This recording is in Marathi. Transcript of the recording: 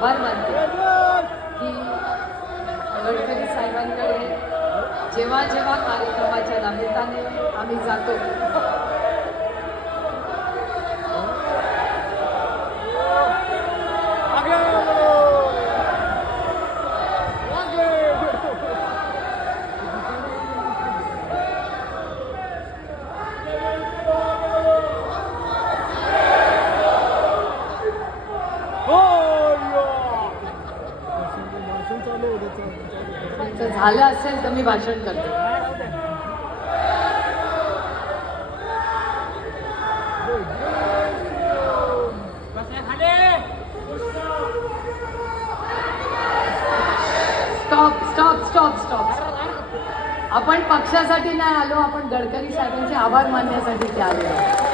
आभार मानते की गडकरी साहेबांकडे जेव्हा जेव्हा कार्यक्रमाच्या निमित्ताने आम्ही जातो तर झालं असेल तर मी भाषण करते. Stop stop stop stop. आपण पक्षासाठी नाही आलो, आपण गडकरी साहेबांचे आभार मानण्यासाठी ते आलो.